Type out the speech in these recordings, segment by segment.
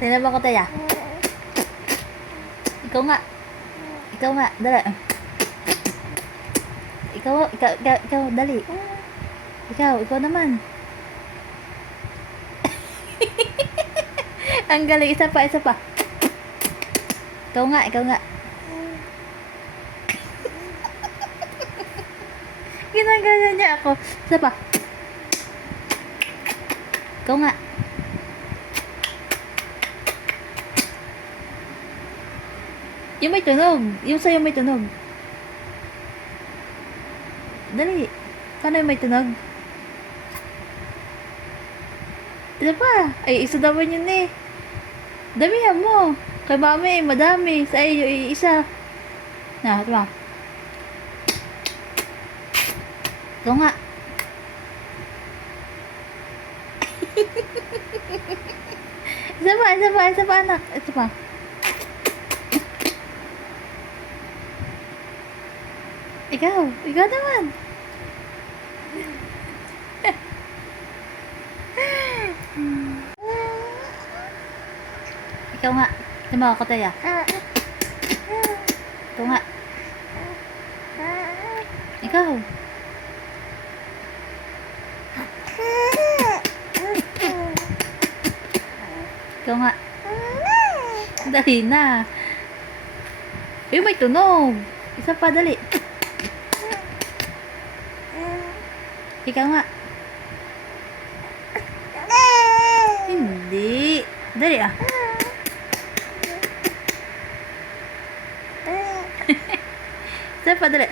Tingnan mo ko tayo. Ikaw nga. Ikaw nga, dali. Ikaw, dali. Ikaw naman. Ang galing, isa pa. Ikaw nga. Ginagaya niya ako. Isa pa. Ikaw nga. Yung may tunog. Yung sa'yo may tunog. Dali. Paano yung may tunog? Isa pa. Ay, isa daw yun eh. Damihan mo. Kay mami, madami. Sa iyo, isa. Na, ito ba? Ikaw nga. Isa pa anak. Isa pa. Ikaw naman. Ikaw nga. Tumawa ko tayo. Ikaw nga. Ikaw. Ikaw nga. Dali na. Ay, may tunog. Isa pa, dali. Ikaw nga. Hindi. Dali ah. Isa pa, dali.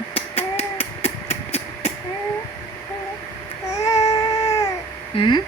Hmm?